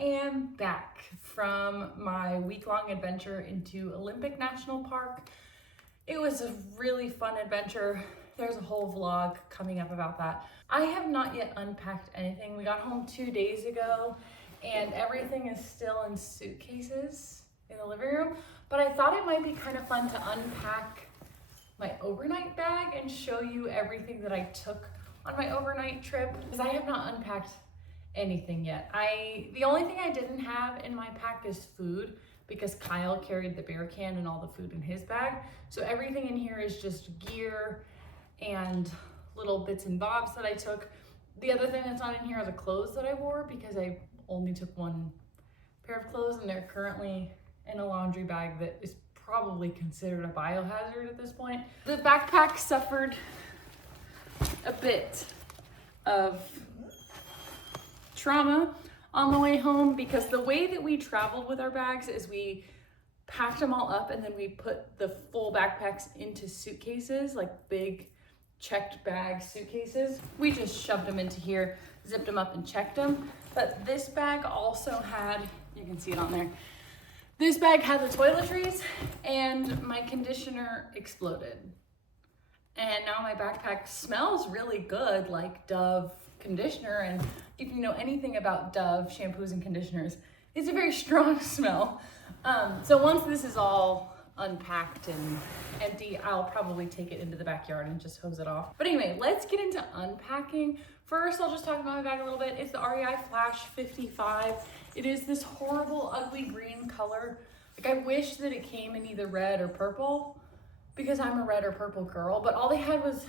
am back from my week-long adventure into Olympic National Park. It was a really fun adventure. There's a whole vlog coming up about that. I have not yet unpacked anything. We got home 2 days ago and everything is still in suitcases in the living room, but I thought it might be kind of fun to unpack my overnight bag and show you everything that I took on my overnight trip, because I have not unpacked anything yet. The only thing I didn't have in my pack is food, because Kyle carried the beer can and all the food in his bag. So everything in here is just gear and little bits and bobs that I took. The other thing that's not in here are the clothes that I wore, because I only took one pair of clothes and they're currently in a laundry bag that is probably considered a biohazard at this point. The backpack suffered a bit of trauma on the way home, because the way that we traveled with our bags is we packed them all up and then we put the full backpacks into suitcases, like big checked bag suitcases. We just shoved them into here, zipped them up and checked them. But this bag also had, you can see it on there, this bag had the toiletries and my conditioner exploded. And now my backpack smells really good, like Dove conditioner. And if you know anything about Dove shampoos and conditioners, it's a very strong smell. So once this is all unpacked and empty, I'll probably take it into the backyard and just hose it off. But anyway, let's get into unpacking. First, I'll just talk about my bag a little bit. It's the REI Flash 55. It is this horrible, ugly green color. Like, I wish that it came in either red or purple, because I'm a red or purple girl, but all they had was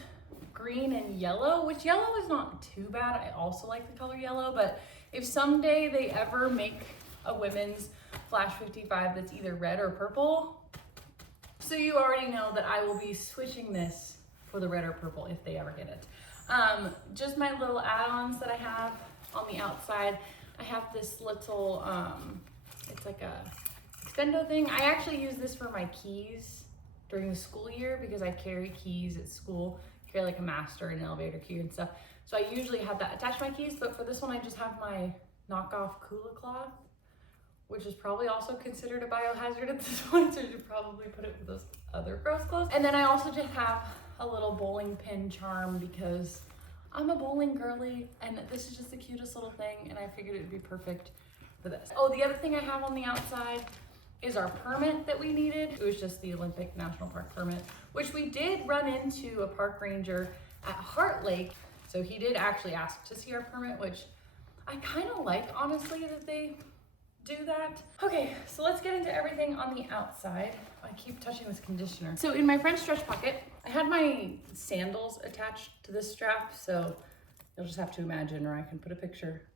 green and yellow, which yellow is not too bad. I also like the color yellow, but if someday they ever make a women's Flash 55 that's either red or purple, so you already know that I will be switching this for the red or purple if they ever get it. Just my little add-ons that I have on the outside. I have this little, it's like a extendo thing. I actually use this for my keys during the school year, because I carry keys at school, carry like a master and an elevator key and stuff. So I usually have that attached to my keys, but for this one, I just have my knockoff Kula cloth, which is probably also considered a biohazard at this point, so you should probably put it with those other gross clothes. And then I also just have a little bowling pin charm, because I'm a bowling girly, and this is just the cutest little thing, and I figured it would be perfect for this. Oh, the other thing I have on the outside is our permit that we needed. It was just the Olympic National Park permit, which we did run into a park ranger at Heart Lake. So he did actually ask to see our permit, which I kind of like, honestly, that they do that. Okay, so let's get into everything on the outside. I keep touching this conditioner. So in my front stretch pocket, I had my sandals attached to this strap, so you'll just have to imagine, or I can put a picture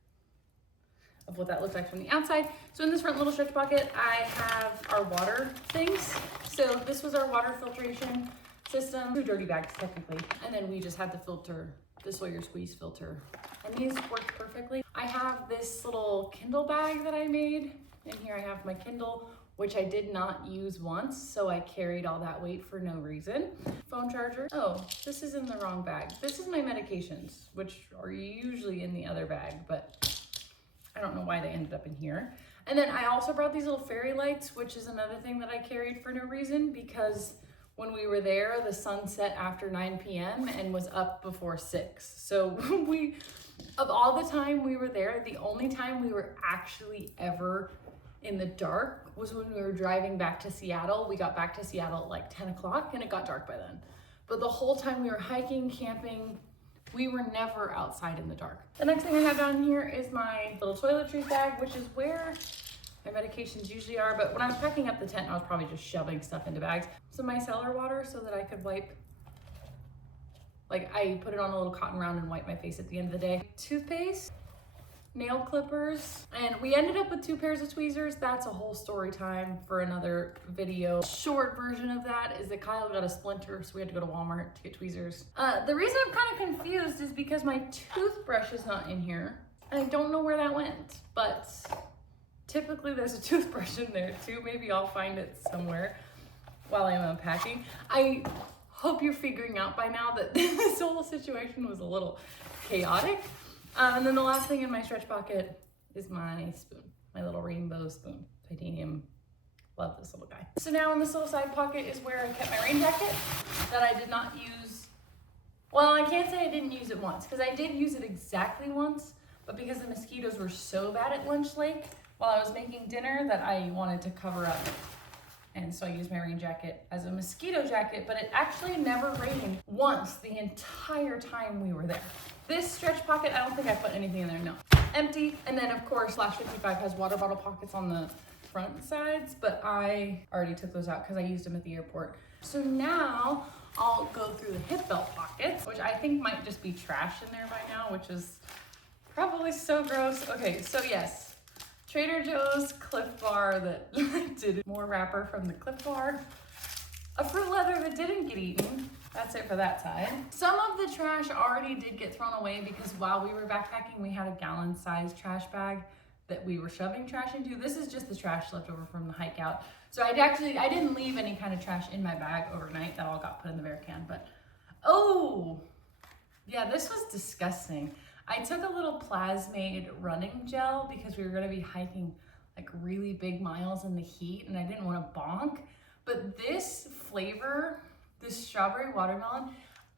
of what that looks like from the outside. So in this front little stretch pocket, I have our water things. So this was our water filtration system, 2 dirty bags technically, and then we just had the filter, the Sawyer squeeze filter, and these worked perfectly. I have this little Kindle bag that I made. In here I have my Kindle, which I did not use once, so I carried all that weight for no reason. Phone charger. Oh, this is in the wrong bag. This is my medications, which are usually in the other bag, but I don't know why they ended up in here. And then I also brought these little fairy lights, which is another thing that I carried for no reason, because when we were there, the sun set after 9 p.m. and was up before 6. So of all the time we were there, the only time we were actually ever in the dark was when we were driving back to Seattle. We got back to Seattle at like 10 o'clock and it got dark by then. But the whole time we were hiking, camping, we were never outside in the dark. The next thing I have down here is my little toiletries bag, which is where my medications usually are. But when I was packing up the tent, I was probably just shoving stuff into bags. So my cellar water, so that I could wipe, like I put it on a little cotton round and wipe my face at the end of the day. Toothpaste, nail clippers, and we ended up with 2 pairs of tweezers. That's a whole story time for another video. Short version of that is that Kyle got a splinter, so we had to go to Walmart to get tweezers. The reason I'm kind of confused is because my toothbrush is not in here, and I don't know where that went, but typically there's a toothbrush in there too. Maybe I'll find it somewhere while I'm unpacking. I hope you're figuring out by now that this whole situation was a little chaotic. And then the last thing in my stretch pocket is my spoon, my little rainbow spoon, titanium. Love this little guy. So now in this little side pocket is where I kept my rain jacket that I did not use. Well, I can't say I didn't use it once because I did use it exactly once, but because the mosquitoes were so bad at Lunch Lake while I was making dinner that I wanted to cover up. And so I used my rain jacket as a mosquito jacket, but it actually never rained once the entire time we were there. This stretch pocket, I don't think I put anything in there, no. Empty, and then of course, Slash 55 has water bottle pockets on the front sides, but I already took those out because I used them at the airport. So now I'll go through the hip belt pockets, which I think might just be trash in there by now, which is probably so gross. Okay, so yes, Trader Joe's Cliff Bar that did more wrapper from the Cliff Bar. A fruit leather that didn't get eaten. That's it for that side. Some of the trash already did get thrown away because while we were backpacking, we had a gallon-sized trash bag that we were shoving trash into. This is just the trash left over from the hike out. So I didn't leave any kind of trash in my bag overnight. That all got put in the bear can, but oh, yeah, this was disgusting. I took a little Plasmade running gel because we were gonna be hiking like really big miles in the heat and I didn't wanna bonk. But this flavor, this strawberry watermelon,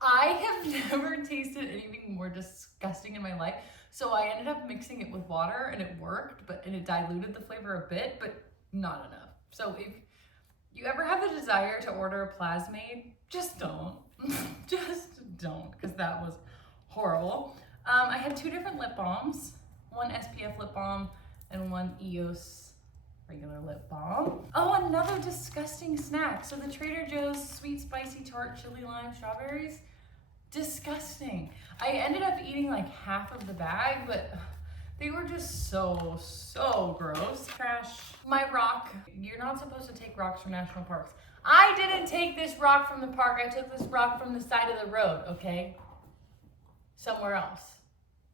I have never tasted anything more disgusting in my life. So I ended up mixing it with water and it worked, and it diluted the flavor a bit, but not enough. So if you ever have the desire to order a Plasmade, just don't. Just don't, because that was horrible. I had 2 different lip balms, one SPF lip balm and one EOS regular lip balm. Oh, another disgusting snack. So the Trader Joe's sweet spicy tart chili lime strawberries, disgusting. I ended up eating like half of the bag, but they were just so gross. Trash. My rock. You're not supposed to take rocks from national parks. I didn't take this rock from the park. I took this rock from the side of the road, okay? Somewhere else.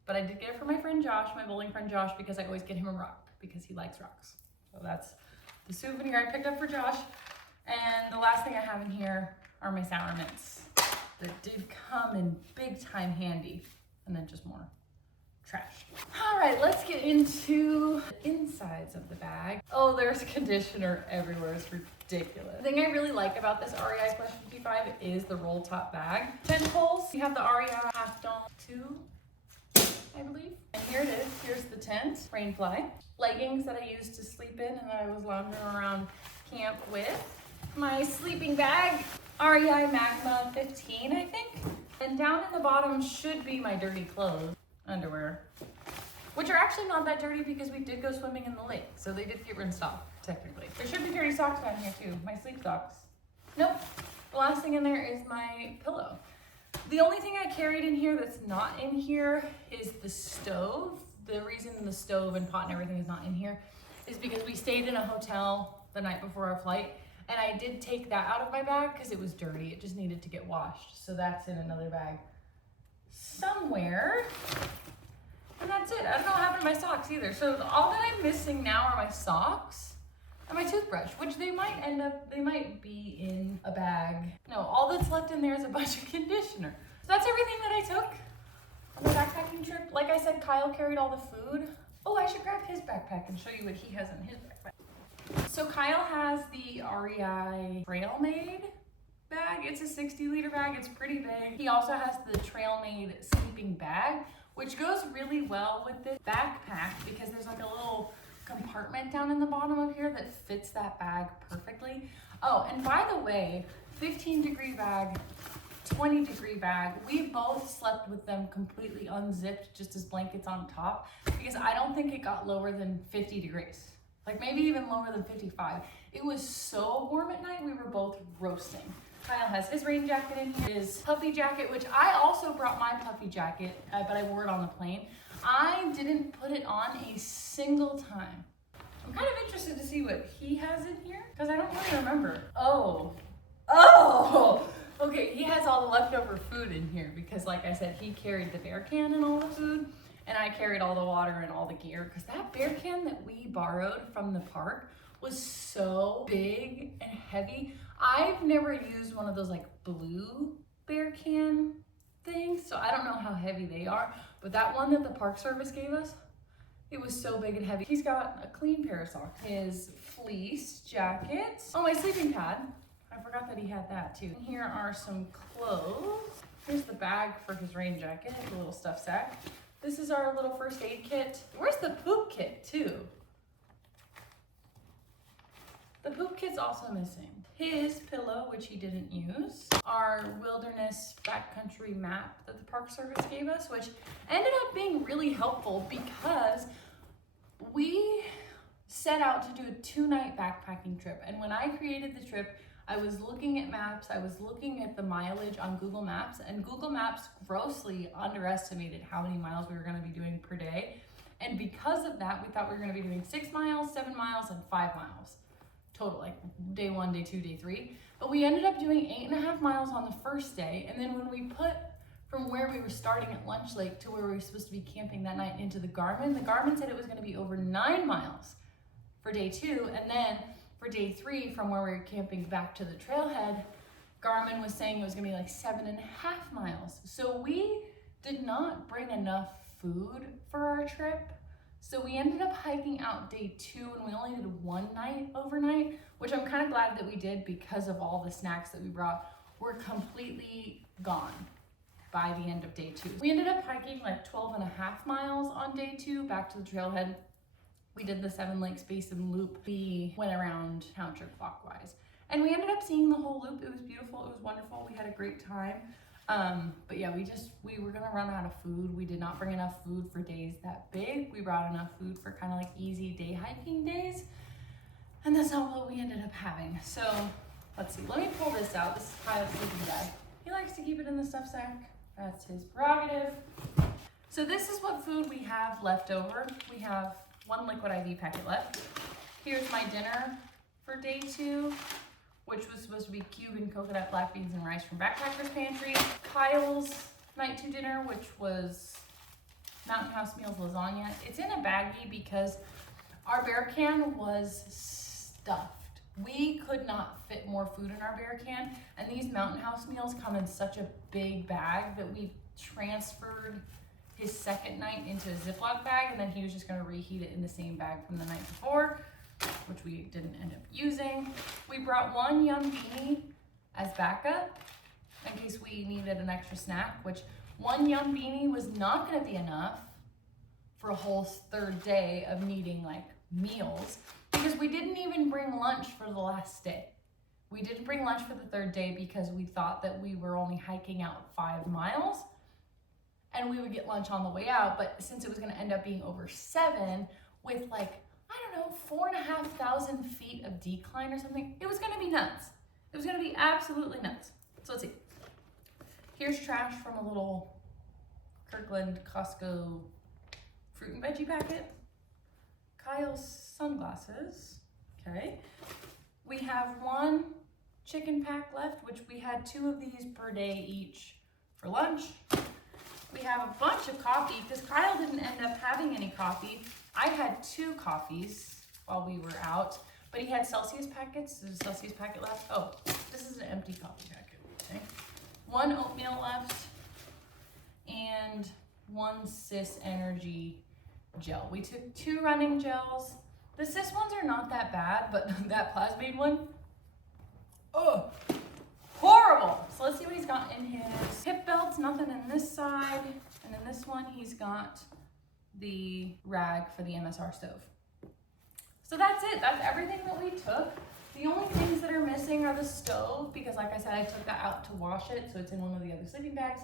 But I did get it for my friend Josh, my bowling friend Josh, because I always get him a rock because he likes rocks. So that's the souvenir I picked up for Josh. And the last thing I have in here are my sour mints that did come in big time handy. And then just more trash. All right, let's get into the insides of the bag. Oh, there's conditioner everywhere. It's ridiculous. The thing I really like about this REI Plus 55 is the roll top bag. 10 poles. You have the REI Half Dome 2, I believe. And here it is. Here's the tent, rainfly. Leggings that I used to sleep in and that I was lounging around camp with. My sleeping bag, REI Magma 15, I think. And down in the bottom should be my dirty clothes, underwear, which are actually not that dirty because we did go swimming in the lake. So they did get rinsed off, technically. There should be dirty socks down here too, my sleep socks. Nope. The last thing in there is my pillow. The only thing I carried in here that's not in here is the stove. The reason the stove and pot and everything is not in here is because we stayed in a hotel the night before our flight and I did take that out of my bag because it was dirty. It just needed to get washed. So that's in another bag somewhere. And that's it. I don't know what happened to my socks either. So all that I'm missing now are my socks and my toothbrush, which they might be in a bag. No, all that's left in there is a bunch of conditioner. So that's everything that I took on the backpacking trip. Like I said, Kyle carried all the food. Oh, I should grab his backpack and show you what he has in his backpack. So Kyle has the REI Trailmade bag. It's a 60-liter bag. It's pretty big. He also has the Trailmade sleeping bag, which goes really well with this backpack because there's like a little compartment down in the bottom of here that fits that bag perfectly. Oh, and by the way, 15-degree bag, 20-degree bag, we both slept with them completely unzipped just as blankets on top because I don't think it got lower than 50 degrees. Like maybe even lower than 55. It was so warm at night, we were both roasting. Kyle has his rain jacket in here, his puffy jacket, which I also brought my puffy jacket, but I wore it on the plane. I didn't put it on a single time. I'm kind of interested to see what he has in here because I don't really remember. Oh, okay, he has all the leftover food in here because like I said, he carried the bear can and all the food and I carried all the water and all the gear because that bear can that we borrowed from the park was so big and heavy. I've never used one of those like blue bear can things, so I don't know how heavy they are, but that one that the Park Service gave us, It was so big and heavy. He's got a clean pair of socks. His fleece jacket. Oh, my sleeping pad. I forgot that he had that too. And here are some clothes. Here's the bag for his rain jacket, the little stuff sack. This is our little first aid kit. Where's the poop kit too? The poop kit's also missing. His pillow, which he didn't use. Our wilderness backcountry map that the Park Service gave us, which ended up being really helpful because we set out to do a 2-night backpacking trip. And when I created the trip, I was looking at maps, I was looking at the mileage on Google Maps, and Google Maps grossly underestimated how many miles we were gonna be doing per day. And because of that, we thought we were gonna be doing 6 miles, 7 miles, and 5 miles total, like day 1, day 2, day 3. But we ended up doing 8.5 miles on the first day. And then when we put from where we were starting at Lunch Lake to where we were supposed to be camping that night into the Garmin said it was gonna be over 9 miles for day 2. And then for day 3, from where we were camping back to the trailhead, Garmin was saying it was gonna be like 7.5 miles. So we did not bring enough food for our trip. So we ended up hiking out day 2, and we only did 1 night overnight, which I'm kind of glad that we did because of all the snacks that we brought were completely gone by the end of day 2. We ended up hiking like 12.5 miles on day 2 back to the trailhead. We did the 7 Lakes Basin loop. We went around counterclockwise, and we ended up seeing the whole loop. It was beautiful, it was wonderful. We had a great time. But yeah, we were gonna run out of food. We did not bring enough food for days that big. We brought enough food for kind of like easy day hiking days, and that's not what we ended up having. So let's see, let me pull this out. This is Kyle's sleeping bag. He likes to keep it in the stuff sack. That's his prerogative. So this is what food we have left over. We have 1 liquid IV packet left. Here's my dinner for day 2, which was supposed to be Cuban coconut, black beans, and rice from Backpacker's Pantry. Kyle's night 2 dinner, which was Mountain House Meals lasagna. It's in a baggie because our bear can was stuffed. We could not fit more food in our bear can, and these Mountain House meals come in such a big bag that we transferred his second night into a Ziploc bag, and then he was just gonna reheat it in the same bag from the night before, which we didn't end up using. We brought 1 Yum Beanie as backup in case we needed an extra snack, which 1 Yum Beanie was not gonna be enough for a whole 3rd day of needing like meals, because we didn't even bring lunch for the last day. We didn't bring lunch for the 3rd day because we thought that we were only hiking out 5 miles and we would get lunch on the way out. But since it was gonna end up being over 7 with like, I don't know, 4,500 feet of decline or something, it was gonna be nuts. It was gonna be absolutely nuts. So let's see. Here's trash from a little Kirkland Costco fruit and veggie packet. Kyle's sunglasses, okay. We have 1 chicken pack left, which we had 2 of these per day each for lunch. We have a bunch of coffee because Kyle didn't end up having any coffee. I had 2 coffees while we were out, but he had Celsius packets. There's a Celsius packet left. Oh, this is an empty coffee packet, okay. 1 oatmeal left and 1 Sis Energy gel. We took 2 running gels. The Sis ones are not that bad, but that Plasmade one, oh, horrible. So let's see what he's got in his hip belts. Nothing in this side. And in this one, he's got the rag for the MSR stove. So that's it. That's everything that we took. The only things that are missing are the stove, because like I said, I took that out to wash it. So it's in one of the other sleeping bags.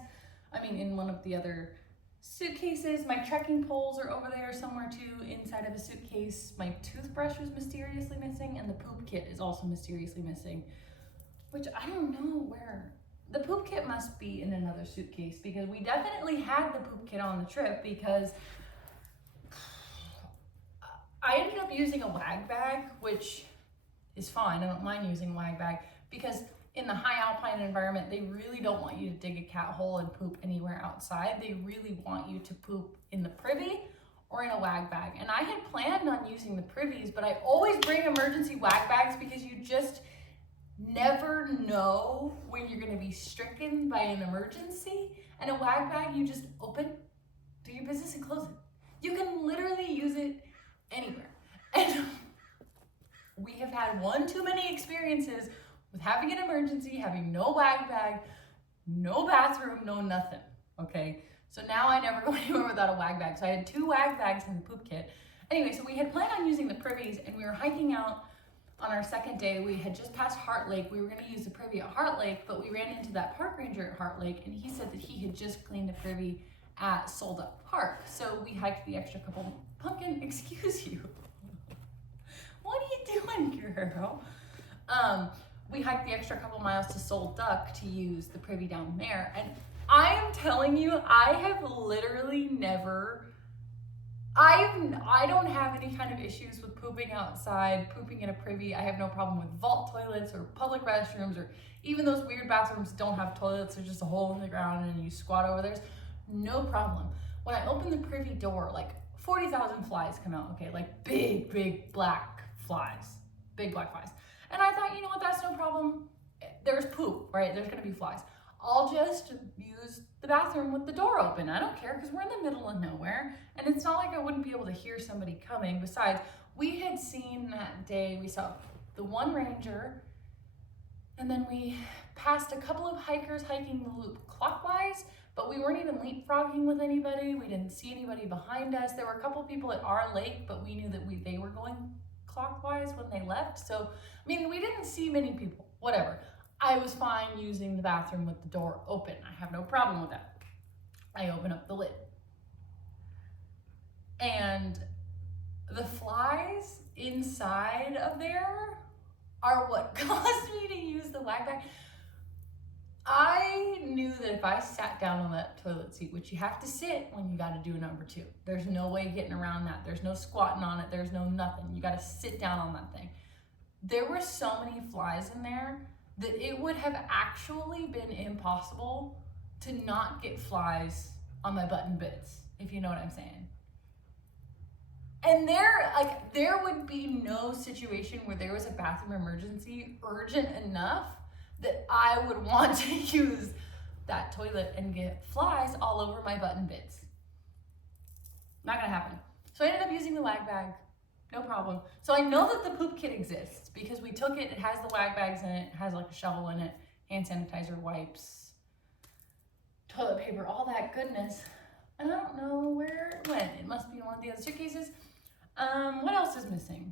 In one of the other suitcases. My trekking poles are over there somewhere too, inside of a suitcase. My toothbrush was mysteriously missing, and the poop kit is also mysteriously missing, which I don't know where. The poop kit must be in another suitcase, because we definitely had the poop kit on the trip, because I ended up using a wag bag, which is fine. I don't mind using a wag bag, because in the high alpine environment, they really don't want you to dig a cat hole and poop anywhere outside. They really want you to poop in the privy or in a wag bag. And I had planned on using the privies, but I always bring emergency wag bags because you just never know when you're gonna be stricken by an emergency. And a wag bag, you just open, do your business and close it. You can literally use it anywhere. And we have had one too many experiences with having an emergency, having no wag bag, no bathroom, no nothing, okay? So now I never go anywhere without a wag bag. So I had 2 wag bags in the poop kit. Anyway, so we had planned on using the privies, and we were hiking out on our second day. We had just passed Heart Lake. We were gonna use the privy at Heart Lake, but we ran into that park ranger at Heart Lake, and he said that he had just cleaned a privy at Sold Up Park. So we hiked the extra couple, Pumpkin, excuse you. What are you doing, girl? We hiked the extra couple miles to Soul Duck to use the privy down there. And I am telling you, I have literally never, I don't have any kind of issues with pooping outside, pooping in a privy. I have no problem with vault toilets or public restrooms or even those weird bathrooms that don't have toilets. There's just a hole in the ground and you squat over there. No problem. When I open the privy door, like 40,000 flies come out, okay? Like big black flies, big black flies. And I thought, you know what, that's no problem. There's poop, right? There's gonna be flies. I'll just use the bathroom with the door open. I don't care because we're in the middle of nowhere. And it's not like I wouldn't be able to hear somebody coming. Besides, we had seen that day, we saw the one ranger, and then we passed a couple of hikers hiking the loop clockwise, but we weren't even leapfrogging with anybody. We didn't see anybody behind us. There were a couple people at our lake, but we knew that they were going clockwise when they left. So, I mean, we didn't see many people, whatever. I was fine using the bathroom with the door open. I have no problem with that. I open up the lid. And the flies inside of there are what caused me to use the wag bag. I knew that if I sat down on that toilet seat, which you have to sit when you got to do a number 2, there's no way getting around that. There's no squatting on it. There's no nothing. You got to sit down on that thing. There were so many flies in there that it would have actually been impossible to not get flies on my button bits, if you know what I'm saying. And there would be no situation where there was a bathroom emergency urgent enough that I would want to use that toilet and get flies all over my button bits. Not gonna happen. So I ended up using the wag bag, no problem. So I know that the poop kit exists because we took it, it has the wag bags in it, it has like a shovel in it, hand sanitizer, wipes, toilet paper, all that goodness. And I don't know where it went. It must be in one of the other suitcases. What else is missing?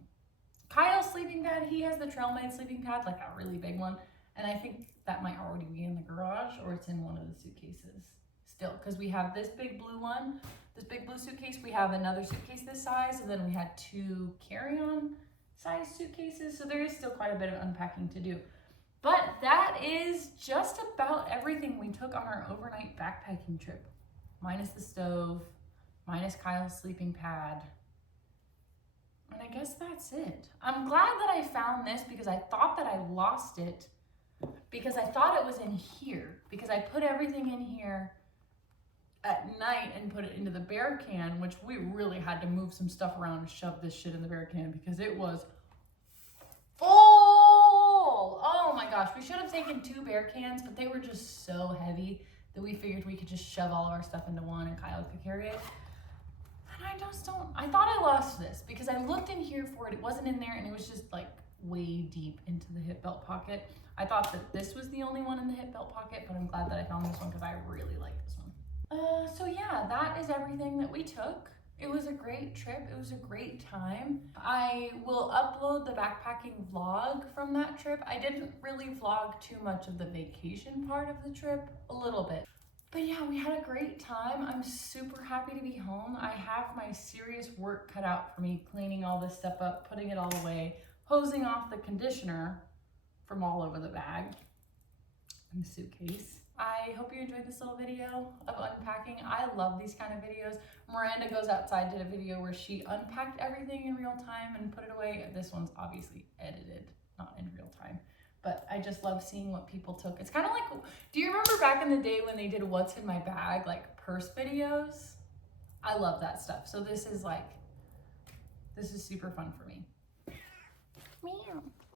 Kyle's sleeping pad, he has the Trailmade sleeping pad, like a really big one. And I think that might already be in the garage or it's in one of the suitcases still, because we have this big blue one, this big blue suitcase. We have another suitcase this size, and then we had 2 carry-on size suitcases. So there is still quite a bit of unpacking to do. But that is just about everything we took on our overnight backpacking trip, minus the stove, minus Kyle's sleeping pad. And I guess that's it. I'm glad that I found this because I thought that I lost it because I thought it was in here because I put everything in here at night and put it into the bear can, which we really had to move some stuff around and shove this shit in the bear can because it was full. Oh my gosh, we should have taken 2 bear cans, but they were just so heavy that we figured we could just shove all of our stuff into one and Kyle could carry it. And I thought I lost this because I looked in here for it. It wasn't in there and it was just like way deep into the hip belt pocket. I thought that this was the only one in the hip belt pocket, but I'm glad that I found this one because I really like this one. So yeah, that is everything that we took. It was a great trip. It was a great time. I will upload the backpacking vlog from that trip. I didn't really vlog too much of the vacation part of the trip, a little bit. But yeah, we had a great time. I'm super happy to be home. I have my serious work cut out for me, cleaning all this stuff up, putting it all away, hosing off the conditioner from all over the bag and the suitcase. I hope you enjoyed this little video of unpacking. I love these kind of videos. Miranda goes outside, did a video where she unpacked everything in real time and put it away. This one's obviously edited, not in real time. But I just love seeing what people took. It's kind of like, do you remember back in the day when they did what's in my bag, like purse videos? I love that stuff. So this is super fun for me. Meow.